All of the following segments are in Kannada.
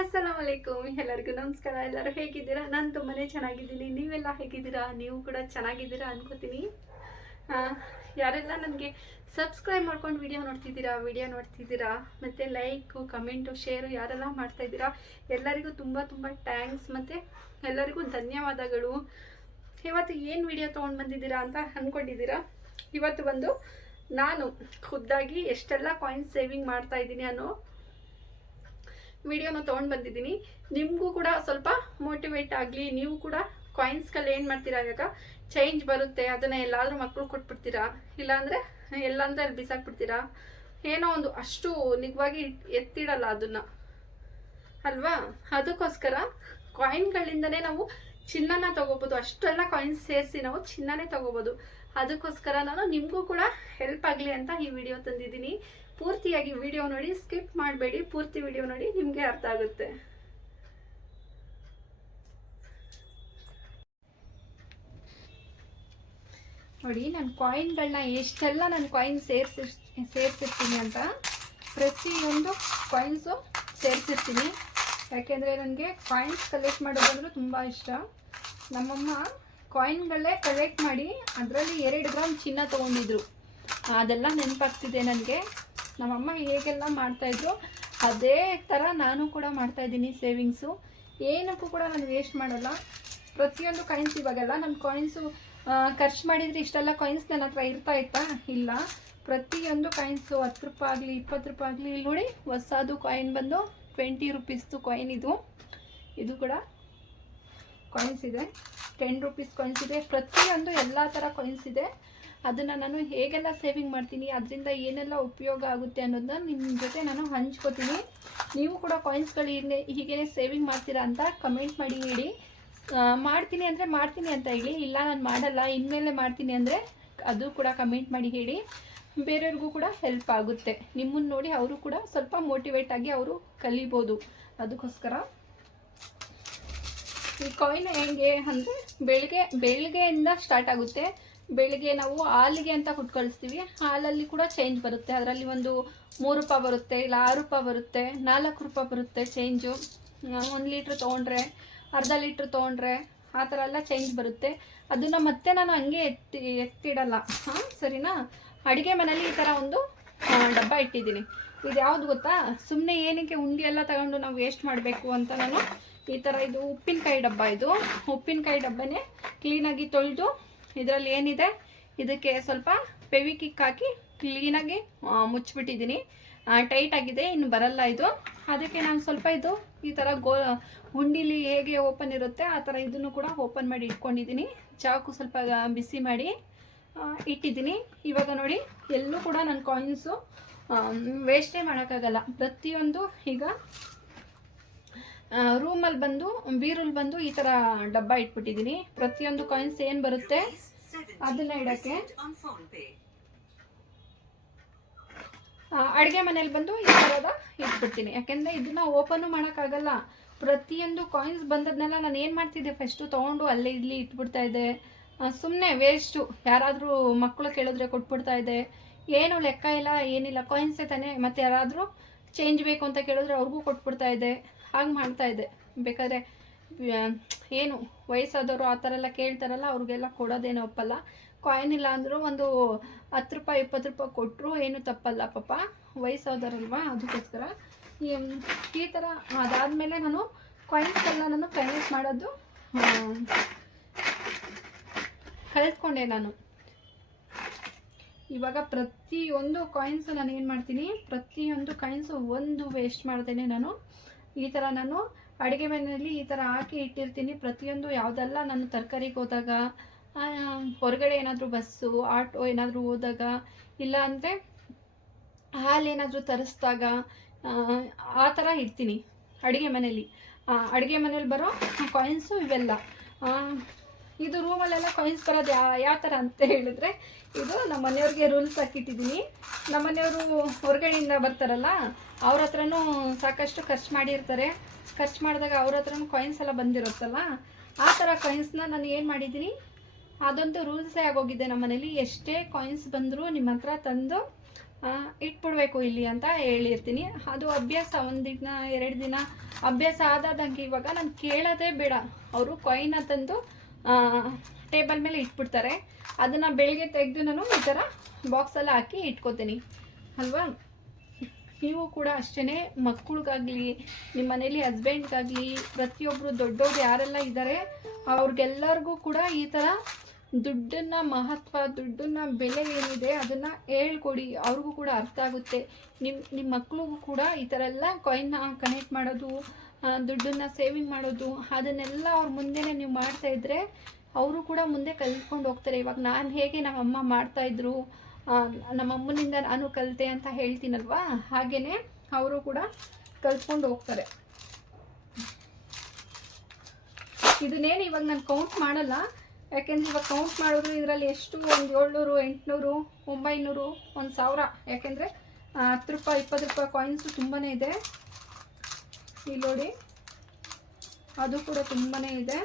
ಅಸ್ಸಲಾಮ್ ಅಲೈಕುಮ್ ಎಲ್ಲರಿಗೂ ನಮಸ್ಕಾರ. ಎಲ್ಲರೂ ಹೇಗಿದ್ದೀರಾ? ನಾನು ತುಂಬಾ ಚೆನ್ನಾಗಿದ್ದೀನಿ. ನೀವೆಲ್ಲ ಹೇಗಿದ್ದೀರಾ? ನೀವು ಕೂಡ ಚೆನ್ನಾಗಿದ್ದೀರಾ ಅನ್ಕೋತೀನಿ. ಯಾರೆಲ್ಲ ನನಗೆ ಸಬ್ಸ್ಕ್ರೈಬ್ ಮಾಡ್ಕೊಂಡು ವಿಡಿಯೋ ನೋಡ್ತಿದ್ದೀರಾ ವಿಡಿಯೋ ನೋಡ್ತಿದ್ದೀರಾ, ಮತ್ತು ಲೈಕು ಕಮೆಂಟು ಶೇರು ಯಾರೆಲ್ಲ ಮಾಡ್ತಾ ಇದ್ದೀರಾ ಎಲ್ಲರಿಗೂ ತುಂಬ ತುಂಬ ಥ್ಯಾಂಕ್ಸ್ ಮತ್ತು ಎಲ್ಲರಿಗೂ ಧನ್ಯವಾದಗಳು. ಇವತ್ತು ಏನು ವಿಡಿಯೋ ತೊಗೊಂಡು ಬಂದಿದ್ದೀರಾ ಅಂತ ಅಂದ್ಕೊಂಡಿದ್ದೀರಾ ಇವತ್ತು ಬಂದು ನಾನು ಖುದ್ದಾಗಿ ಎಷ್ಟೆಲ್ಲ ಕಾಯಿನ್ಸ್ ಸೇವಿಂಗ್ ಮಾಡ್ತಾ ಇದ್ದೀನಿ ಅನ್ನೋ ವಿಡಿಯೋನ ತೊಗೊಂಡು ಬಂದಿದ್ದೀನಿ. ನಿಮಗೂ ಕೂಡ ಸ್ವಲ್ಪ ಮೋಟಿವೇಟ್ ಆಗಲಿ, ನೀವು ಕೂಡ ಕಾಯಿನ್ಸ್ಗಳು ಏನು ಮಾಡ್ತೀರಾ ಇವಾಗ? ಚೇಂಜ್ ಬರುತ್ತೆ, ಅದನ್ನು ಎಲ್ಲಾದರೂ ಮಕ್ಕಳು ಕೊಟ್ಬಿಡ್ತೀರಾ? ಇಲ್ಲಾಂದರೆ ಎಲ್ಲಾಂದರೆ ಅಲ್ಲಿ ಬಿಸಾಕ್ಬಿಡ್ತೀರಾ? ಏನೋ ಒಂದು ಅಷ್ಟು ನಿಜವಾಗಿ ಎತ್ತಿಡಲ್ಲ ಅದನ್ನು. ಅಲ್ವಾ? ಅದಕ್ಕೋಸ್ಕರ ಕಾಯಿನ್ಗಳಿಂದನೇ ನಾವು ಚಿನ್ನನ ತಗೋಬೋದು. ಅಷ್ಟೆಲ್ಲ ಕಾಯಿನ್ಸ್ ಸೇರಿಸಿ ನಾವು ಚಿನ್ನನೇ ತಗೋಬೋದು. ಅದಕ್ಕೋಸ್ಕರ ನಾನು ನಿಮಗೂ ಕೂಡ ಹೆಲ್ಪ್ ಆಗಲಿ ಅಂತ ಈ ವಿಡಿಯೋ ತಂದಿದ್ದೀನಿ. ಪೂರ್ತಿಯಾಗಿ ವಿಡಿಯೋ ನೋಡಿ ಸ್ಕಿಪ್ ಮಾಡಬೇಡಿ. ಪೂರ್ತಿ ವಿಡಿಯೋ ನೋಡಿ, ನಿಮಗೆ ಅರ್ಥ ಆಗುತ್ತೆ. ನೋಡಿ, ನಾನು ಕಾಯಿನ್ಗಳನ್ನ ಎಷ್ಟೆಲ್ಲ ನಾನು ಕಾಯಿನ್ ಸೇರಿಸಿ ಸೇರಿಸಿರ್ತೀನಿ ಅಂತ ಪ್ರತಿಯೊಂದು ಕಾಯಿನ್ಸು ಸೇರಿಸಿರ್ತೀನಿ. ಯಾಕೆಂದರೆ ನನಗೆ ಕಾಯಿನ್ಸ್ ಕಲೆಕ್ಟ್ ಮಾಡೋದಂದ್ರೆ ತುಂಬ ಇಷ್ಟ. ನಮ್ಮಮ್ಮ ಕಾಯಿನ್ಗಳೇ ಕಲೆಕ್ಟ್ ಮಾಡಿ ಅದರಲ್ಲಿ ಎರಡು ಗ್ರಾಮ್ ಚಿನ್ನ ತೊಗೊಂಡಿದ್ರು. ಅದೆಲ್ಲ ನೆನಪಾಗ್ತಿದೆ ನನಗೆ. ನಮ್ಮಮ್ಮ ಹೇಗೆಲ್ಲ ಮಾಡ್ತಾಯಿದ್ರು, ಅದೇ ಥರ ನಾನು ಕೂಡ ಮಾಡ್ತಾಯಿದ್ದೀನಿ ಸೇವಿಂಗ್ಸು ಏನಕ್ಕೂ ಕೂಡ ನಾನು ವೇಸ್ಟ್ ಮಾಡಲ್ಲ. ಪ್ರತಿಯೊಂದು ಕಾಯಿನ್ಸ್ ಇವಾಗೆಲ್ಲ ನನ್ನ ಕಾಯಿನ್ಸು ಖರ್ಚು ಮಾಡಿದರೆ ಇಷ್ಟೆಲ್ಲ ಕಾಯಿನ್ಸ್ ನನ್ನ ಹತ್ರ ಇರ್ತಾ ಇತ್ತಾ? ಇಲ್ಲ. ಪ್ರತಿಯೊಂದು ಕಾಯಿನ್ಸು ಹತ್ತು ರೂಪಾಯಿ ಆಗಲಿ, ಇಪ್ಪತ್ತು ರೂಪಾಯಿ ಆಗಲಿ, ಇಲ್ಲಿ ನೋಡಿ ಹೊಸದು ಕಾಯಿನ್ ಬಂದು ಟ್ವೆಂಟಿ ರುಪೀಸ್ದು ಕಾಯಿನ್ ಇದು. ಇದು ಕೂಡ ಕಾಯಿನ್ಸ್ ಇದೆ. ಟೆನ್ ರುಪೀಸ್ ಕಾಯಿನ್ಸ್ ಇದೆ. ಪ್ರತಿಯೊಂದು ಎಲ್ಲ ಥರ ಕಾಯಿನ್ಸ್ ಇದೆ. ಅದನ್ನು ನಾನು ಹೇಗೆಲ್ಲ ಸೇವಿಂಗ್ ಮಾಡ್ತೀನಿ, ಅದರಿಂದ ಏನೆಲ್ಲ ಉಪಯೋಗ ಆಗುತ್ತೆ ಅನ್ನೋದನ್ನ ನಿಮ್ಮ ಜೊತೆ ನಾನು ಹಂಚ್ಕೋತೀನಿ. ನೀವು ಕೂಡ ಕಾಯಿನ್ಸ್ಗಳು ಹೀಗೆ, ಹೀಗೇನೆ ಸೇವಿಂಗ್ ಮಾಡ್ತೀರಾ ಅಂತ ಕಮೆಂಟ್ ಮಾಡಿ ಹೇಳಿ. ಮಾಡ್ತೀನಿ ಅಂದರೆ ಮಾಡ್ತೀನಿ ಅಂತ ಹೇಳಿ, ಇಲ್ಲ ನಾನು ಮಾಡಲ್ಲ, ಇನ್ಮೇಲೆ ಮಾಡ್ತೀನಿ ಅಂದರೆ ಅದು ಕೂಡ ಕಮೆಂಟ್ ಮಾಡಿ ಹೇಳಿ. ಬೇರೆಯವ್ರಿಗೂ ಕೂಡ ಹೆಲ್ಪ್ ಆಗುತ್ತೆ. ನಿಮ್ಮನ್ನು ನೋಡಿ ಅವರು ಕೂಡ ಸ್ವಲ್ಪ ಮೋಟಿವೇಟ್ ಆಗಿ ಅವರು ಕಲಿಬೋದು. ಅದಕ್ಕೋಸ್ಕರ ಈ ಕಾಯಿನ್ ಹೆಂಗೆ ಅಂದರೆ ಬೆಳಗ್ಗೆ ಬೆಳಗ್ಗೆಯಿಂದ ಸ್ಟಾರ್ಟ್ ಆಗುತ್ತೆ. ಬೆಳಿಗ್ಗೆ ನಾವು ಹಾಲಿಗೆ ಅಂತ ಕೊಟ್ಟು ಕಳಿಸ್ತೀವಿ ಹಾಲಲ್ಲಿ ಕೂಡ ಚೇಂಜ್ ಬರುತ್ತೆ. ಅದರಲ್ಲಿ ಒಂದು ಮೂರು ರೂಪಾಯಿ ಬರುತ್ತೆ, ಇಲ್ಲ ಆರು ರೂಪಾಯಿ ಬರುತ್ತೆ, ನಾಲ್ಕು ರೂಪಾಯಿ ಬರುತ್ತೆ ಚೇಂಜು ಒಂದು ಲೀಟ್ರ್ ತೊಗೊಂಡ್ರೆ, ಅರ್ಧ ಲೀಟ್ರ್ ತೊಗೊಂಡ್ರೆ ಆ ಥರ ಎಲ್ಲ ಚೇಂಜ್ ಬರುತ್ತೆ. ಅದನ್ನು ಮತ್ತೆ ನಾನು ಹಂಗೆ ಎತ್ತಿ, ಎತ್ತಿಡಲ್ಲ. ಹಾಂ, ಸರಿನಾ? ಅಡುಗೆ ಮನೇಲಿ ಈ ಥರ ಒಂದು ಡಬ್ಬ ಇಟ್ಟಿದ್ದೀನಿ. ಇದು ಯಾವುದು ಗೊತ್ತಾ? ಸುಮ್ಮನೆ ಏನಕ್ಕೆ ಉಂಡಿ ಎಲ್ಲ ತಗೊಂಡು ನಾವು ವೇಸ್ಟ್ ಮಾಡಬೇಕು ಅಂತ ನಾನು ಈ ಥರ ಇದು ಉಪ್ಪಿನಕಾಯಿ ಡಬ್ಬ ಇದು. ಉಪ್ಪಿನಕಾಯಿ ಡಬ್ಬನೇ ಕ್ಲೀನಾಗಿ ತೊಳೆದು ಇದರಲ್ಲಿ ಏನಿದೆ? ಇದಕ್ಕೆ ಸ್ವಲ್ಪ ಪೆವಿಕಿಕ್ ಹಾಕಿ ಕ್ಲೀನಾಗಿ ಮುಚ್ಚಿಬಿಟ್ಟಿದ್ದೀನಿ. ಟೈಟ್ ಆಗಿದೆ, ಇನ್ನು ಬರಲ್ಲ ಇದು. ಅದಕ್ಕೆ ನಾನು ಸ್ವಲ್ಪ ಇದು, ಈ ಥರ ಗೋ ಉಂಡಿಲಿ ಹೇಗೆ ಓಪನ್ ಇರುತ್ತೆ, ಆ ಥರ ಇದನ್ನು ಕೂಡ ಓಪನ್ ಮಾಡಿ ಇಟ್ಕೊಂಡಿದ್ದೀನಿ. ಚಾಕು ಸ್ವಲ್ಪ ಬಿಸಿ ಮಾಡಿ ಇಟ್ಟಿದ್ದೀನಿ. ಇವಾಗ ನೋಡಿ, ಎಲ್ಲೂ ಕೂಡ ನನ್ನ ಕಾಯಿನ್ಸು ವೇಸ್ಟೇ ಮಾಡೋಕ್ಕಾಗಲ್ಲ. ಪ್ರತಿಯೊಂದು ಈಗ ರೂಮಲ್ಲಿ ಬಂದು ಬೀರಲ್ಲಿ ಬಂದು ಈ ಥರ ಡಬ್ಬ ಇಟ್ಬಿಟ್ಟಿದ್ದೀನಿ ಪ್ರತಿಯೊಂದು ಕಾಯಿನ್ಸ್ ಏನು ಬರುತ್ತೆ ಅದನ್ನ ಇಡಕ್ಕೆ. ಅಡುಗೆ ಮನೇಲಿ ಬಂದು ಈ ಥರದ ಇಟ್ಬಿಡ್ತೀನಿ. ಯಾಕೆಂದರೆ ಇದನ್ನ ಓಪನು ಮಾಡೋಕ್ಕಾಗಲ್ಲ. ಪ್ರತಿಯೊಂದು ಕಾಯಿನ್ಸ್ ಬಂದದ್ನೆಲ್ಲ ನಾನು ಏನು ಮಾಡ್ತಿದ್ದೆ? ಫಸ್ಟು ತೊಗೊಂಡು ಅಲ್ಲೇ ಇಲ್ಲಿ ಇಟ್ಬಿಡ್ತಾ ಇದ್ದೆ. ಸುಮ್ಮನೆ ವೇಸ್ಟು ಯಾರಾದರೂ ಮಕ್ಕಳು ಕೇಳಿದ್ರೆ ಕೊಟ್ಬಿಡ್ತಾ ಇದೆ ಏನು ಲೆಕ್ಕ ಇಲ್ಲ, ಏನಿಲ್ಲ. ಕಾಯಿನ್ಸೇ ತಾನೇ. ಮತ್ತೆ ಯಾರಾದರೂ ಚೇಂಜ್ ಬೇಕು ಅಂತ ಕೇಳಿದ್ರೆ ಅವ್ರಿಗೂ ಕೊಟ್ಬಿಡ್ತಾ ಇದೆ. ಹಾಗೆ ಮಾಡ್ತಾ ಇದೆ. ಬೇಕಾದ್ರೆ ಏನು ವಯಸ್ಸಾದವರು ಆ ಥರ ಎಲ್ಲ ಕೇಳ್ತಾರಲ್ಲ, ಅವ್ರಿಗೆಲ್ಲ ಕೊಡೋದೇನು ಒಪ್ಪಲ್ಲ. ಕಾಯಿನ್ ಇಲ್ಲ ಅಂದರೂ ಒಂದು ಹತ್ತು ರೂಪಾಯಿ, ಇಪ್ಪತ್ತು ರೂಪಾಯಿ ಕೊಟ್ಟರು ಏನು ತಪ್ಪಲ್ಲ ಪಾಪ. ವಯಸ್ಸಾದವರಲ್ವಾ ಅದಕ್ಕೋಸ್ಕರ. ಈ ಥರ ಅದಾದಮೇಲೆ ನಾನು ಕಾಯಿನ್ಸ್ಗೆಲ್ಲ ನಾನು ಕನೆಕ್ಟ್ ಮಾಡೋದು ಕಳೆದ್ಕೊಂಡೆ ನಾನು. ಇವಾಗ ಪ್ರತಿಯೊಂದು ಕಾಯಿನ್ಸು ನಾನು ಏನು ಮಾಡ್ತೀನಿ, ಪ್ರತಿಯೊಂದು ಕಾಯಿನ್ಸು ಒಂದು ವೇಸ್ಟ್ ಮಾಡ್ತೇನೆ ನಾನು. ಈ ಥರ ನಾನು ಅಡುಗೆ ಮನೆಯಲ್ಲಿ ಈ ಥರ ಹಾಕಿ ಇಟ್ಟಿರ್ತೀನಿ. ಪ್ರತಿಯೊಂದು ಯಾವುದೆಲ್ಲ ನಾನು ತರಕಾರಿಗೆ ಹೋದಾಗ ಹೊರಗಡೆ ಏನಾದರೂ ಬಸ್ಸು ಆಟೋ ಏನಾದರೂ ಹೋದಾಗ, ಇಲ್ಲ ಅಂದರೆ ಹಾಲು ಏನಾದರೂ ತರಿಸಿದಾಗ, ಆ ಥರ ಇಡ್ತೀನಿ ಅಡುಗೆ ಮನೇಲಿ ಅಡುಗೆ ಮನೇಲಿ ಬರೋ ಕಾಯಿನ್ಸು ಇವೆಲ್ಲ. ಇದು ರೂಮಲ್ಲೆಲ್ಲ ಕಾಯಿನ್ಸ್ ಬರೋದು ಯಾವ ಯಾವ ಥರ ಅಂತ ಹೇಳಿದ್ರೆ, ಇದು ನಮ್ಮ ಮನೆಯವ್ರಿಗೆ ರೂಲ್ಸ್ ಹಾಕಿಟ್ಟಿದ್ದೀನಿ. ನಮ್ಮ ಮನೆಯವರು ಹೊರಗಡೆಯಿಂದ ಬರ್ತಾರಲ್ಲ, ಅವ್ರ ಹತ್ರನೂ ಸಾಕಷ್ಟು ಖರ್ಚು ಮಾಡಿರ್ತಾರೆ. ಖರ್ಚು ಮಾಡಿದಾಗ ಅವ್ರ ಹತ್ರನೂ ಕಾಯಿನ್ಸ್ ಎಲ್ಲ ಬಂದಿರುತ್ತಲ್ಲ, ಆ ಥರ ಕಾಯಿನ್ಸ್ನ ನಾನು ಏನು ಮಾಡಿದ್ದೀನಿ? ಅದೊಂದು ರೂಲ್ಸೇ ಆಗೋಗಿದೆ ನಮ್ಮ ಮನೇಲಿ. ಎಷ್ಟೇ ಕಾಯಿನ್ಸ್ ಬಂದರೂ ನಿಮ್ಮ ಹತ್ರ ತಂದು ಇಟ್ಬಿಡ್ಬೇಕು ಇಲ್ಲಿ ಅಂತ ಹೇಳಿರ್ತೀನಿ. ಅದು ಅಭ್ಯಾಸ ಒಂದು ದಿನ ಎರಡು ದಿನ ಅಭ್ಯಾಸ ಆದಾದಂಗೆ ಇವಾಗ ನಾನು ಕೇಳೋದೇ ಬೇಡ. ಅವರು ಕಾಯಿನ ತಂದು ಟೇಬಲ್ ಮೇಲೆ ಇಟ್ಬಿಡ್ತಾರೆ. ಅದನ್ನು ಬೆಳಗ್ಗೆ ತೆಗೆದು ನಾನು ಈ ಥರ ಬಾಕ್ಸಲ್ಲಿ ಹಾಕಿ ಇಟ್ಕೋತೀನಿ. ಅಲ್ವಾ? ನೀವು ಕೂಡ ಅಷ್ಟೇ ಮಕ್ಕಳಿಗಾಗಲಿ ನಿಮ್ಮ ಮನೇಲಿ ಹಸ್ಬೆಂಡ್ಗಾಗಲಿ ಪ್ರತಿಯೊಬ್ಬರು ದೊಡ್ಡವ್ರು ಯಾರೆಲ್ಲ ಇದ್ದಾರೆ ಅವ್ರಿಗೆಲ್ಲರಿಗೂ ಕೂಡ ಈ ಥರ ದುಡ್ಡನ್ನ ಮಹತ್ವ, ದುಡ್ಡನ್ನ ಬೆಲೆ ಏನಿದೆ ಅದನ್ನು ಹೇಳ್ಕೊಡಿ. ಅವ್ರಿಗೂ ಕೂಡ ಅರ್ಥ ಆಗುತ್ತೆ. ನಿಮ್ಮ ನಿಮ್ಮ ಮಕ್ಕಳಿಗೂ ಕೂಡ ಈ ಥರ ಎಲ್ಲ ಕಾಯಿನ್ನ ಕನೆಕ್ಟ್ ಮಾಡೋದು ದುಡ್ಡನ್ನ ಸೇವಿಂಗ್ ಮಾಡೋದು, ಅದನ್ನೆಲ್ಲ ಅವ್ರ ಮುಂದೆನೇ ನೀವು ಮಾಡ್ತಾ ಇದ್ರೆ ಅವರು ಕೂಡ ಮುಂದೆ ಕಲ್ತ್ಕೊಂಡು ಹೋಗ್ತಾರೆ. ಇವಾಗ ನಾನು ಹೇಗೆ ನಮ್ಮ ಅಮ್ಮ ಮಾಡ್ತಾಯಿದ್ರು ನಮ್ಮ ಅಮ್ಮನಿಂದ ನಾನು ಕಲಿತೆ ಅಂತ ಹೇಳ್ತೀನಲ್ವಾ? ಹಾಗೆಯೇ ಅವರು ಕೂಡ ಕಲ್ತ್ಕೊಂಡು ಹೋಗ್ತಾರೆ. ಇದನ್ನೇನು ಇವಾಗ ನಾನು ಕೌಂಟ್ ಮಾಡಲ್ಲ. ಯಾಕೆಂದ್ರೆ ಇವಾಗ ಕೌಂಟ್ ಮಾಡಿದ್ರು ಇದರಲ್ಲಿ ಎಷ್ಟು? ಒಂದು ಏಳ್ನೂರು, ಎಂಟುನೂರು, ಒಂಬೈನೂರು, ಒಂದು ಸಾವಿರ. ಯಾಕೆಂದರೆ ಹತ್ತು ರೂಪಾಯಿ, ಇಪ್ಪತ್ತು ರೂಪಾಯಿ ಕಾಯಿನ್ಸು ತುಂಬಾ ಇದೆ. ಇಲ್ಲಿ ನೋಡಿ. ಅದು ಕೂಡ ತುಂಬಾ ಇದೆ.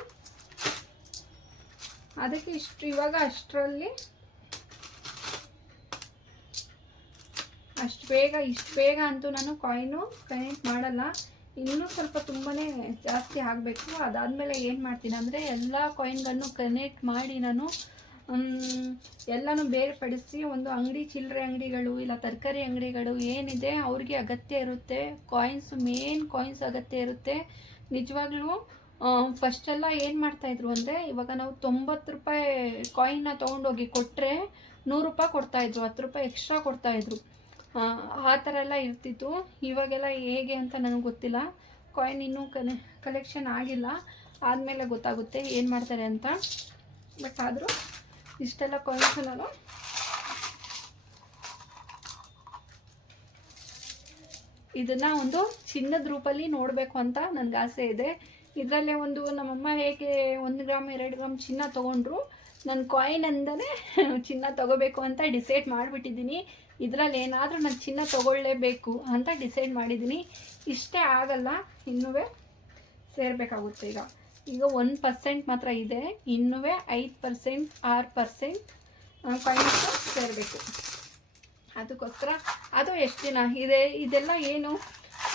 ಅದಕ್ಕೆ ಇಷ್ಟು ಇವಾಗ ಅಷ್ಟರಲ್ಲಿ ಅಷ್ಟು ಬೇಗ, ಇಷ್ಟು ಬೇಗ ಅಂತೂ ನಾನು ಕಾಯಿನು ಕನೆಕ್ಟ್ ಮಾಡಲ್ಲ. ಇನ್ನೂ ಸ್ವಲ್ಪ ತುಂಬಾ ಜಾಸ್ತಿ ಆಗಬೇಕು. ಅದಾದಮೇಲೆ ಏನು ಮಾಡ್ತೀನಿ ಅಂದರೆ ಎಲ್ಲ ಕಾಯಿನ್ಗಳನ್ನು ಕನೆಕ್ಟ್ ಮಾಡಿ ನಾನು ಎಲ್ಲನೂ ಬೇರ್ಪಡಿಸಿ ಒಂದು ಅಂಗಡಿ ಚಿಲ್ಲರೆ ಅಂಗಡಿಗಳು ಇಲ್ಲ ತರಕಾರಿ ಅಂಗಡಿಗಳು ಏನಿದೆ ಅವ್ರಿಗೆ ಅಗತ್ಯ ಇರುತ್ತೆ. ಕಾಯಿನ್ಸ್ ಮೇನ್ ಕಾಯಿನ್ಸ್ ಅಗತ್ಯ ಇರುತ್ತೆ. ನಿಜವಾಗ್ಲೂ ಫಸ್ಟೆಲ್ಲ ಏನು ಮಾಡ್ತಾಯಿದ್ರು ಅಂದರೆ ಇವಾಗ ನಾವು ತೊಂಬತ್ತು ರೂಪಾಯಿ ಕಾಯಿನ್ನ ತೊಗೊಂಡೋಗಿ ಕೊಟ್ಟರೆ ನೂರು ರೂಪಾಯಿ ಕೊಡ್ತಾಯಿದ್ರು ಹತ್ತು ರೂಪಾಯಿ ಎಕ್ಸ್ಟ್ರಾ ಕೊಡ್ತಾಯಿದ್ರು ಆ, ಥರ ಎಲ್ಲ ಇರ್ತಿತ್ತು. ಇವಾಗೆಲ್ಲ ಹೇಗೆ ಅಂತ ನನಗೆ ಗೊತ್ತಿಲ್ಲ. ಕಾಯಿನ್ ಇನ್ನೂ ಕನೆ ಕಲೆಕ್ಷನ್ ಆಗಿಲ್ಲ. ಆದಮೇಲೆ ಗೊತ್ತಾಗುತ್ತೆ ಏನು ಮಾಡ್ತಾರೆ ಅಂತ. ಬಟ್ ಆದರೂ ಇಷ್ಟೆಲ್ಲ ಕಾಯಿನ್ಸು ನಾನು ಇದನ್ನು ಒಂದು ಚಿನ್ನದ ರೂಪಲ್ಲಿ ನೋಡಬೇಕು ಅಂತ ನನಗೆ ಆಸೆ ಇದೆ. ಇದರಲ್ಲೇ ಒಂದು ನಮ್ಮಮ್ಮ ಹೇಗೆ ಒಂದು ಗ್ರಾಮ್, ಎರಡು ಗ್ರಾಮ್ ಚಿನ್ನ ತೊಗೊಂಡ್ರು. ನನ್ನ ಕಾಯಿನ್ ಅಂದನೇ ಚಿನ್ನ ತಗೋಬೇಕು ಅಂತ ಡಿಸೈಡ್ ಮಾಡಿಬಿಟ್ಟಿದ್ದೀನಿ. ಇದರಲ್ಲಿ ಏನಾದರೂ ನಾನು ಚಿನ್ನ ತಗೊಳ್ಳೇಬೇಕು ಅಂತ ಡಿಸೈಡ್ ಮಾಡಿದ್ದೀನಿ. ಇಷ್ಟೇ ಆಗಲ್ಲ ಇನ್ನೂ ಸೇರಬೇಕಾಗುತ್ತೆ ಈಗ. ಈಗ ಒನ್ ಪರ್ಸೆಂಟ್ ಮಾತ್ರ ಇದೆ. ಇನ್ನೂ ಐದು ಪರ್ಸೆಂಟ್ ಆರು ಪರ್ಸೆಂಟ್ ಕಾಯಿನ್ಸ್ ಸೇರಬೇಕು. ಅದಕ್ಕೋಸ್ಕರ ಅದು ಎಷ್ಟು ದಿನ? ಇದೆ, ಇದೆಲ್ಲ ಏನು?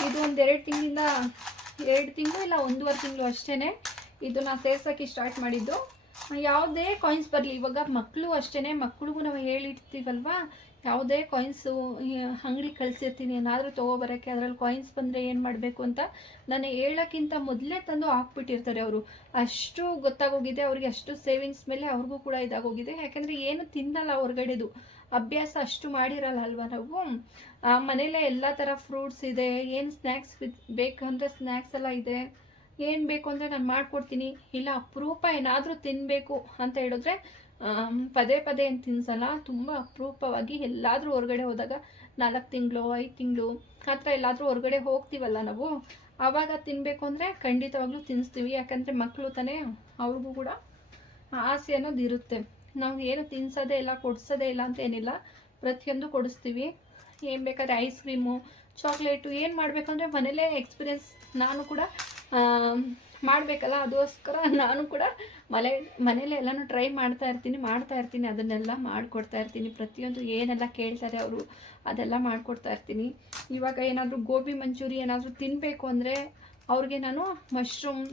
ಇದು ಒಂದು ಎರಡು ತಿಂಗಳಿಂದ ಎರಡು ತಿಂಗಳು ಇಲ್ಲ, ಒಂದೂವರೆ ತಿಂಗಳು ಅಷ್ಟೇ ಇದು ನಾನು ಸೇರ್ಸೋಕ್ಕೆ ಸ್ಟಾರ್ಟ್ ಮಾಡಿದ್ದು. ಯಾವುದೇ ಕಾಯಿನ್ಸ್ ಬರಲಿ, ಇವಾಗ ಮಕ್ಕಳು ಅಷ್ಟೇ ಮಕ್ಕಳಿಗೂ ನಾವು ಹೇಳಿರ್ತೀವಲ್ವಾ? ಯಾವುದೇ ಕಾಯಿನ್ಸು ಅಂಗಡಿ ಕಳಿಸಿರ್ತೀನಿ, ಏನಾದರೂ ತೊಗೊಬರೋಕ್ಕೆ ಅದರಲ್ಲಿ ಕಾಯಿನ್ಸ್ ಬಂದರೆ ಏನು ಮಾಡಬೇಕು ಅಂತ ನಾನು ಹೇಳೋಕ್ಕಿಂತ ಮೊದಲೇ ತಂದು ಹಾಕ್ಬಿಟ್ಟಿರ್ತಾರೆ ಅವರು. ಅಷ್ಟು ಗೊತ್ತಾಗೋಗಿದೆ, ಅವ್ರಿಗೆ ಅಷ್ಟು ಸೇವಿಂಗ್ಸ್ ಮೇಲೆ ಅವ್ರಿಗೂ ಕೂಡ ಇದಾಗೋಗಿದೆ. ಯಾಕೆಂದರೆ ಏನು ತಿನ್ನಲ್ಲ ಹೊರಗಡೆದು. ಅಭ್ಯಾಸ ಅಷ್ಟು ಮಾಡಿರಲ್ಲ ಅಲ್ವಾ ನಾವು? ಮನೇಲೇ ಎಲ್ಲ ಥರ ಫ್ರೂಟ್ಸ್ ಇದೆ, ಏನು ಸ್ನ್ಯಾಕ್ಸ್ ಬೇಕು ಅಂದರೆ ಸ್ನ್ಯಾಕ್ಸ್ ಎಲ್ಲ ಇದೆ. ಏನು ಬೇಕು ಅಂದರೆ ನಾನು ಮಾಡಿಕೊಡ್ತೀನಿ. ಇಲ್ಲ, ಅಪರೂಪ ಏನಾದರೂ ತಿನ್ನಬೇಕು ಅಂತ ಹೇಳಿದ್ರೆ ಪದೇ ಪದೇ ಏನು ತಿನ್ಸಲ್ಲ ತುಂಬ ಅಪರೂಪವಾಗಿ ಎಲ್ಲಾದರೂ ಹೊರಗಡೆ ಹೋದಾಗ ನಾಲ್ಕು ತಿಂಗಳು, ಐದು ತಿಂಗಳು, ಆ ಥರ ಎಲ್ಲಾದರೂ ಹೊರಗಡೆ ಹೋಗ್ತೀವಲ್ಲ ನಾವು? ಆವಾಗ ತಿನ್ನಬೇಕು ಅಂದರೆ ಖಂಡಿತವಾಗ್ಲೂ ತಿನ್ನಿಸ್ತೀವಿ ಯಾಕಂದರೆ ಮಕ್ಕಳು ತಾನೇ ಅವ್ರಿಗೂ ಕೂಡ ಆಸೆ ಅನ್ನೋದು ಇರುತ್ತೆ. ನಾವು ಏನು ತಿನ್ಸೋದೇ ಇಲ್ಲ, ಕೊಡಿಸೋದೇ ಇಲ್ಲ ಅಂತ ಏನಿಲ್ಲ. ಪ್ರತಿಯೊಂದು ಕೊಡಿಸ್ತೀವಿ. ಏನು ಬೇಕಾದ್ರೆ ಐಸ್ ಕ್ರೀಮು ಚಾಕ್ಲೇಟು ಏನು ಮಾಡಬೇಕಂದ್ರೆ ಮನೇಲೇ ಎಕ್ಸ್ಪೀರಿಯನ್ಸ್ ನಾನು ಕೂಡ ಮಾಡಬೇಕಲ್ಲ ಅದಕ್ಕೋಸ್ಕರ ನಾನು ಕೂಡ ಮನೆ ಮನೇಲಿ ಎಲ್ಲನೂ ಟ್ರೈ ಮಾಡ್ತಾ ಇರ್ತೀನಿ ಮಾಡ್ತಾ ಇರ್ತೀನಿ, ಅದನ್ನೆಲ್ಲ ಮಾಡಿಕೊಡ್ತಾ ಇರ್ತೀನಿ. ಪ್ರತಿಯೊಂದು ಏನೆಲ್ಲ ಕೇಳ್ತಾರೆ ಅವರು, ಅದೆಲ್ಲ ಮಾಡಿಕೊಡ್ತಾ ಇರ್ತೀನಿ. ಇವಾಗ ಏನಾದರೂ ಗೋಬಿ ಮಂಚೂರಿ ಏನಾದರೂ ತಿನ್ನಬೇಕು ಅಂದರೆ ಅವ್ರಿಗೆ ನಾನು ಮಶ್ರೂಮ್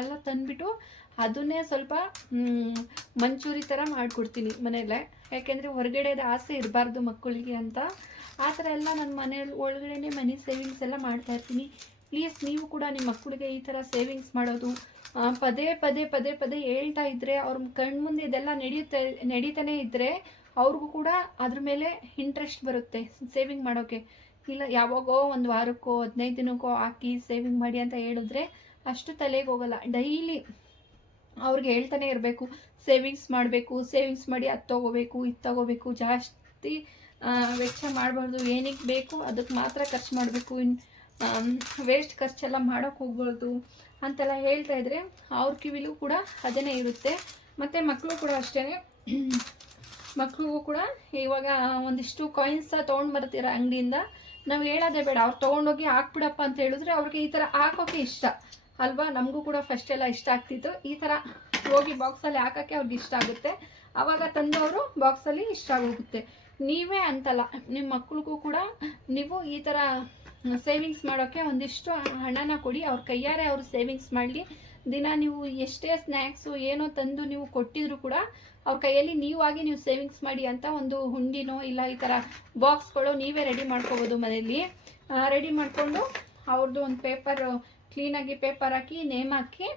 ಎಲ್ಲ ತಂದುಬಿಟ್ಟು ಅದನ್ನೇ ಸ್ವಲ್ಪ ಮಂಚೂರಿ ಥರ ಮಾಡಿಕೊಡ್ತೀನಿ ಮನೆಯಲ್ಲೇ. ಯಾಕೆಂದರೆ ಹೊರಗಡೆದು ಆಸೆ ಇರಬಾರ್ದು ಮಕ್ಕಳಿಗೆ ಅಂತ. ಆ ಥರ ಎಲ್ಲ ನನ್ನ ಮನೆಯಲ್ಲಿ ಒಳಗಡೆ ಮನಿ ಸೇವಿಂಗ್ಸ್ ಎಲ್ಲ ಮಾಡ್ತಾ ಇರ್ತೀನಿ. ಪ್ಲೀಸ್ ನೀವು ಕೂಡ ನಿಮ್ಮ ಮಕ್ಕಳಿಗೆ ಈ ಥರ ಸೇವಿಂಗ್ಸ್ ಮಾಡೋದು ಪದೇ ಪದೇ ಪದೇ ಪದೇ ಹೇಳ್ತಾ ಇದ್ದರೆ ಅವ್ರ ಕಣ್ಮುಂದೆ ಇದೆಲ್ಲ ನಡೆಯುತ್ತೆ ನಡೀತಾನೆ ಇದ್ದರೆ ಅವ್ರಿಗೂ ಕೂಡ ಅದ್ರ ಮೇಲೆ ಇಂಟ್ರೆಸ್ಟ್ ಬರುತ್ತೆ ಸೇವಿಂಗ್ ಮಾಡೋಕ್ಕೆ ಇಲ್ಲ, ಯಾವಾಗೋ ಒಂದು ವಾರಕ್ಕೋ, ಹದಿನೈದು ದಿನಕ್ಕೋ ಹಾಕಿ ಸೇವಿಂಗ್ ಮಾಡಿ ಅಂತ ಹೇಳಿದ್ರೆ ಅಷ್ಟು ತಲೆಗೆ ಹೋಗಲ್ಲ. ಡೈಲಿ ಅವ್ರಿಗೆ ಹೇಳ್ತಾನೆ ಇರಬೇಕು ಸೇವಿಂಗ್ಸ್ ಮಾಡಬೇಕು ಸೇವಿಂಗ್ಸ್ ಮಾಡಿ ಅದು ತಗೋಬೇಕು, ಇದು ತಗೋಬೇಕು, ಜಾಸ್ತಿ ವೆಚ್ಚ ಮಾಡಬಾರ್ದು, ಏನಕ್ಕೆ ಬೇಕು, ಅದಕ್ಕೆ ಮಾತ್ರ ಖರ್ಚು ಮಾಡಬೇಕು. ಇನ್ನು ವೇಸ್ಟ್ ಖರ್ಚೆಲ್ಲ ಮಾಡೋಕೆ ಹೋಗ್ಬಾರ್ದು ಅಂತೆಲ್ಲ ಹೇಳ್ತಾ ಇದ್ರೆ ಅವ್ರ ಕಿವಿಲೂ ಕೂಡ ಅದನ್ನೇ ಇರುತ್ತೆ. ಮತ್ತು ಮಕ್ಕಳು ಕೂಡ ಅಷ್ಟೇ ಮಕ್ಕಳಿಗೂ ಕೂಡ ಇವಾಗ ಒಂದಿಷ್ಟು ಕಾಯಿನ್ಸ ತೊಗೊಂಡು ಬರ್ತೀರ ಅಂಗಡಿಯಿಂದ. ನಾವು ಹೇಳೋದೇ ಬೇಡ, ಅವ್ರು ತೊಗೊಂಡೋಗಿ ಹಾಕ್ಬಿಡಪ್ಪ ಅಂತ ಹೇಳಿದ್ರೆ ಅವ್ರಿಗೆ ಈ ಥರ ಹಾಕೋಕೆ ಇಷ್ಟ. ಅಲ್ವಾ? ನಮಗೂ ಕೂಡ ಫಸ್ಟ್ ಎಲ್ಲ ಇಷ್ಟ ಆಗ್ತಿತ್ತು. ಈ ಥರ ಹೋಗಿ ಬಾಕ್ಸಲ್ಲಿ ಹಾಕೋಕ್ಕೆ ಅವ್ರಿಗೆ ಇಷ್ಟ ಆಗುತ್ತೆ. ಆವಾಗ ತಂದವರು ಬಾಕ್ಸಲ್ಲಿ ಇಷ್ಟ ಆಗೋಗುತ್ತೆ. ನೀವೇ ಅಂತಲ್ಲ ನಿಮ್ಮ ಮಕ್ಕಳಿಗೂ ಕೂಡ ನೀವು ಈ ಥರ ಸೇವಿಂಗ್ಸ್ ಮಾಡೋಕ್ಕೆ ಒಂದಿಷ್ಟು ಹಣನ ಕೊಡಿ. ಅವ್ರ ಕೈಯಾರೆ ಅವರು ಸೇವಿಂಗ್ಸ್ ಮಾಡಲಿ. ದಿನ ನೀವು ಎಷ್ಟೇ ಸ್ನ್ಯಾಕ್ಸು ಏನೋ ತಂದು ನೀವು ಕೊಟ್ಟಿದ್ರು ಕೂಡ ಅವ್ರ ಕೈಯಲ್ಲಿ ನೀವಾಗಿ ನೀವು ಸೇವಿಂಗ್ಸ್ ಮಾಡಿ ಅಂತ ಒಂದು ಹುಂಡಿನೋ ಇಲ್ಲ ಈ ಥರ ಬಾಕ್ಸ್ಗಳು ನೀವೇ ರೆಡಿ ಮಾಡ್ಕೋಬೋದು ಮನೆಯಲ್ಲಿ. ರೆಡಿ ಮಾಡಿಕೊಂಡು ಅವ್ರದ್ದು ಒಂದು ಪೇಪರ್ ಕ್ಲೀನಾಗಿ ಪೇಪರ್ ಹಾಕಿ ನೇಮ್ ಹಾಕಿ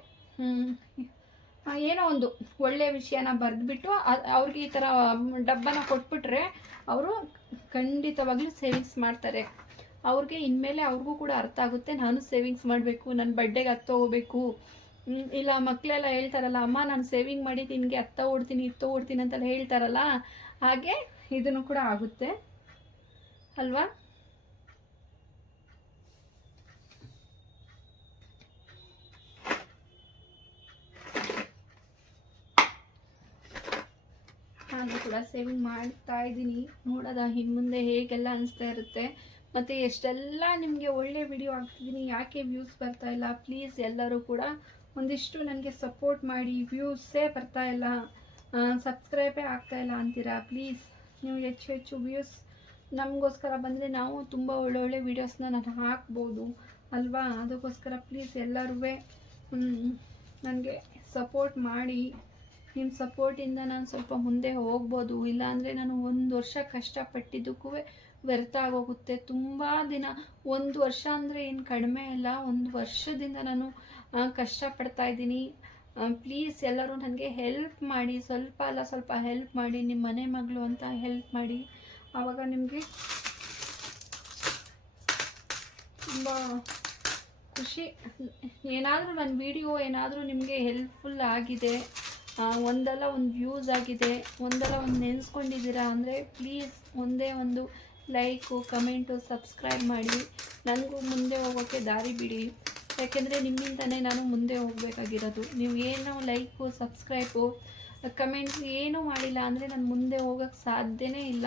ಏನೋ ಒಂದು ಒಳ್ಳೆಯ ವಿಷಯನ ಬರೆದ್ಬಿಟ್ಟು ಅವ್ರಿಗೆ ಈ ಥರ ಡಬ್ಬನ ಕೊಟ್ಬಿಟ್ರೆ ಅವರು ಖಂಡಿತವಾಗ್ಲೂ ಸೇವಿಂಗ್ಸ್ ಮಾಡ್ತಾರೆ. ಅವ್ರಿಗೆ ಇನ್ಮೇಲೆ ಅವ್ರಿಗೂ ಕೂಡ ಅರ್ಥ ಆಗುತ್ತೆ, ನಾನು ಸೇವಿಂಗ್ಸ್ ಮಾಡಬೇಕು ನನ್ನ ಬಡ್ಡೆಗೆ ಹತ್ತು ಹೋಗಬೇಕು. ಇಲ್ಲ ಮಕ್ಕಳೆಲ್ಲ ಹೇಳ್ತಾರಲ್ಲ, ಅಮ್ಮ, ನಾನು ಸೇವಿಂಗ್ ಮಾಡಿ ನಿನಗೆ ಹತ್ತ ಓಡ್ತೀನಿ, ಇತ್ತ ಓಡ್ತೀನಿ ಅಂತೆಲ್ಲ ಹೇಳ್ತಾರಲ್ಲ. ಹಾಗೆ ಇದನ್ನು ಕೂಡ ಆಗುತ್ತೆ. ಅಲ್ವಾ? ನಾನು ಕೂಡ ಸೇವಿಂಗ್ ಮಾಡ್ತಾ ಇದ್ದೀನಿ. ನೋಡೋದ ಇನ್ನು ಮುಂದೆ ಹೇಗೆಲ್ಲ ಅನಿಸ್ತಾ ಇರುತ್ತೆ. ಮತ್ತು ಎಷ್ಟೆಲ್ಲ ನಿಮಗೆ ಒಳ್ಳೆ ವಿಡಿಯೋ ಹಾಕ್ತಿದ್ದೀನಿ ಯಾಕೆ ವ್ಯೂಸ್ ಬರ್ತಾ ಇಲ್ಲ ಪ್ಲೀಸ್ ಎಲ್ಲರೂ ಕೂಡ ಒಂದಿಷ್ಟು ನನಗೆ ಸಪೋರ್ಟ್ ಮಾಡಿ ವ್ಯೂಸೇ ಬರ್ತಾ ಇಲ್ಲ ಸಬ್ಸ್ಕ್ರೈಬೇ ಆಗ್ತಾ ಇಲ್ಲ ಅಂತೀರಾ ಪ್ಲೀಸ್ ನೀವು ಹೆಚ್ಚು ಹೆಚ್ಚು ವ್ಯೂಸ್ ನಮಗೋಸ್ಕರ ಬಂದರೆ ನಾವು ತುಂಬ ಒಳ್ಳೊಳ್ಳೆ ವೀಡಿಯೋಸ್ನ ನಾನು ಹಾಕ್ಬೋದು, ಅಲ್ವಾ? ಅದಕ್ಕೋಸ್ಕರ ಪ್ಲೀಸ್ ಎಲ್ಲರೂ ನನಗೆ ಸಪೋರ್ಟ್ ಮಾಡಿ. ನಿಮ್ಮ ಸಪೋರ್ಟಿಂದ ನಾನು ಸ್ವಲ್ಪ ಮುಂದೆ ಹೋಗ್ಬೋದು, ಇಲ್ಲಾಂದರೆ ನಾನು ಒಂದು ವರ್ಷ ಕಷ್ಟಪಟ್ಟಿದ್ದಕ್ಕೂ ವ್ಯರ್ಥ ಆಗೋಗುತ್ತೆ. ತುಂಬ ದಿನ, ಒಂದು ವರ್ಷ ಅಂದರೆ ಏನು ಕಡಿಮೆ ಇಲ್ಲ ಒಂದು ವರ್ಷದಿಂದ ನಾನು ಕಷ್ಟಪಡ್ತಾ ಇದ್ದೀನಿ. ಪ್ಲೀಸ್ ಎಲ್ಲರೂ ನನಗೆ ಹೆಲ್ಪ್ ಮಾಡಿ, ಸ್ವಲ್ಪ ಅಲ್ಲ, ಸ್ವಲ್ಪ ಹೆಲ್ಪ್ ಮಾಡಿ ನಿಮ್ಮ ಮನೆ ಮಗಳು ಅಂತ ಹೆಲ್ಪ್ ಮಾಡಿ. ಆವಾಗ ನಿಮಗೆ ತುಂಬ ಖುಷಿ. ಏನಾದರೂ ನನ್ನ ವಿಡಿಯೋ ಏನಾದರೂ ನಿಮಗೆ ಹೆಲ್ಪ್ಫುಲ್ ಆಗಿದೆ ಒಂದಲ್ಲ ಒಂದು ವ್ಯೂಸ್ ಆಗಿದೆ, ಒಂದಲ್ಲ ಒಂದು ನೆನೆಸ್ಕೊಂಡಿದ್ದೀರಾ ಅಂದರೆ ಪ್ಲೀಸ್ ಒಂದೇ ಒಂದು ಲೈಕು, ಕಮೆಂಟು, ಸಬ್ಸ್ಕ್ರೈಬ್ ಮಾಡಿ. ನನಗೂ ಮುಂದೆ ಹೋಗೋಕ್ಕೆ ದಾರಿ ಬಿಡಿ. ಯಾಕೆಂದರೆ ನಿಮ್ಮಿಂದನೇ ನಾನು ಮುಂದೆ ಹೋಗಬೇಕಾಗಿರೋದು. ನೀವು ಏನೋ ಲೈಕು, ಸಬ್ಸ್ಕ್ರೈಬು ಕಮೆಂಟ್ಸ್ ಏನೂ ಮಾಡಿಲ್ಲ ಅಂದರೆ ನಾನು ಮುಂದೆ ಹೋಗೋಕ್ಕೆ ಸಾಧ್ಯನೇ ಇಲ್ಲ.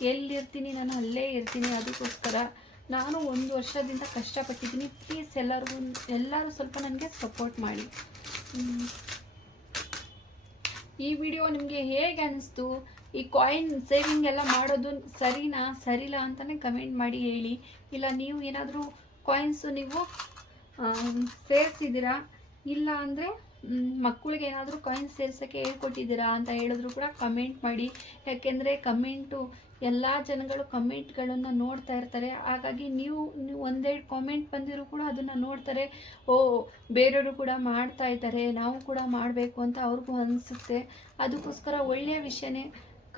ಎಲ್ಲಿರ್ತೀನಿ? ನಾನು ಅಲ್ಲೇ ಇರ್ತೀನಿ. ಅದಕ್ಕೋಸ್ಕರ ನಾನು ಒಂದು ವರ್ಷದಿಂದ ಕಷ್ಟಪಟ್ಟಿದ್ದೀನಿ. ಪ್ಲೀಸ್ ಎಲ್ಲರಿಗೂ, ಎಲ್ಲರೂ ಸ್ವಲ್ಪ ನನಗೆ ಸಪೋರ್ಟ್ ಮಾಡಿ. ಈ ವಿಡಿಯೋ ನಿಮಗೆ ಹೇಗೆ ಅನಿಸ್ತು? ಈ ಕಾಯಿನ್ ಸೇವಿಂಗ್ ಎಲ್ಲ ಮಾಡೋದು ಸರಿನಾ ಸರಿಲ್ಲ ಅಂತಲೇ ಕಮೆಂಟ್ ಮಾಡಿ ಹೇಳಿ. ಇಲ್ಲ, ನೀವು ಏನಾದರೂ ಕಾಯಿನ್ಸು ನೀವು ಸೇರಿಸಿದ್ದೀರಾ? ಇಲ್ಲ ಅಂದರೆ ಮಕ್ಕಳಿಗೆ ಏನಾದರೂ ಕಾಯಿನ್ಸ್ ಸೇರ್ಸೋಕ್ಕೆ ಹೇಳ್ಕೊಟ್ಟಿದ್ದೀರಾ ಅಂತ ಹೇಳಿದ್ರು ಕೂಡ ಕಮೆಂಟ್ ಮಾಡಿ. ಯಾಕೆಂದರೆ ಕಮೆಂಟು ಎಲ್ಲ ಜನಗಳು ಕಮೆಂಟ್ಗಳನ್ನು ನೋಡ್ತಾ ಇರ್ತಾರೆ. ಹಾಗಾಗಿ ನೀವು ನೀವು ಒಂದೆರಡು ಕಾಮೆಂಟ್ ಬಂದಿರೋ ಕೂಡ ಅದನ್ನು ನೋಡ್ತಾರೆ. ಓ, ಬೇರೆಯವರು ಕೂಡ ಮಾಡ್ತಾ ಇದ್ದಾರೆ, ನಾವು ಕೂಡ ಮಾಡಬೇಕು ಅಂತ ಅವ್ರಿಗೂ ಅನಿಸುತ್ತೆ. ಅದಕ್ಕೋಸ್ಕರ ಒಳ್ಳೆಯ ವಿಷಯನೇ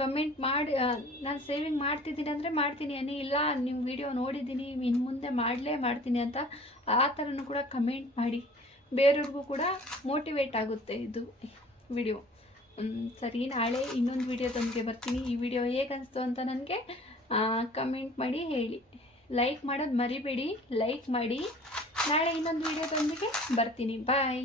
ಕಮೆಂಟ್ ಮಾಡಿ ನಾನು ಸೇವಿಂಗ್ ಮಾಡ್ತಿದ್ದೀನಿ ಅಂದರೆ ಮಾಡ್ತೀನಿ. ಅನಿ ಇಲ್ಲ ನಿಮ್ಮ ವಿಡಿಯೋ ನೋಡಿದ್ದೀನಿ ಇನ್ನು ಮುಂದೆ ಮಾಡಲೇ ಮಾಡ್ತೀನಿ ಅಂತ ಆ ಥರನೂ ಕೂಡ ಕಮೆಂಟ್ ಮಾಡಿ. ಬೇರೆಯವ್ರಿಗೂ ಕೂಡ ಮೋಟಿವೇಟ್ ಆಗುತ್ತೆ ಇದು ವಿಡಿಯೋ ಸರಿ, ನಾಳೆ ಇನ್ನೊಂದು ವಿಡಿಯೋದೊಂದಿಗೆ ಬರ್ತೀನಿ. ಈ ವಿಡಿಯೋ ಹೇಗೆ ಅನಿಸ್ತು ಅಂತ ನನಗೆ ಕಮೆಂಟ್ ಮಾಡಿ ಹೇಳಿ. ಲೈಕ್ ಮಾಡೋದು ಮರಿಬೇಡಿ ಲೈಕ್ ಮಾಡಿ. ನಾಳೆ ಇನ್ನೊಂದು ವಿಡಿಯೋದೊಂದಿಗೆ ಬರ್ತೀನಿ. ಬಾಯ್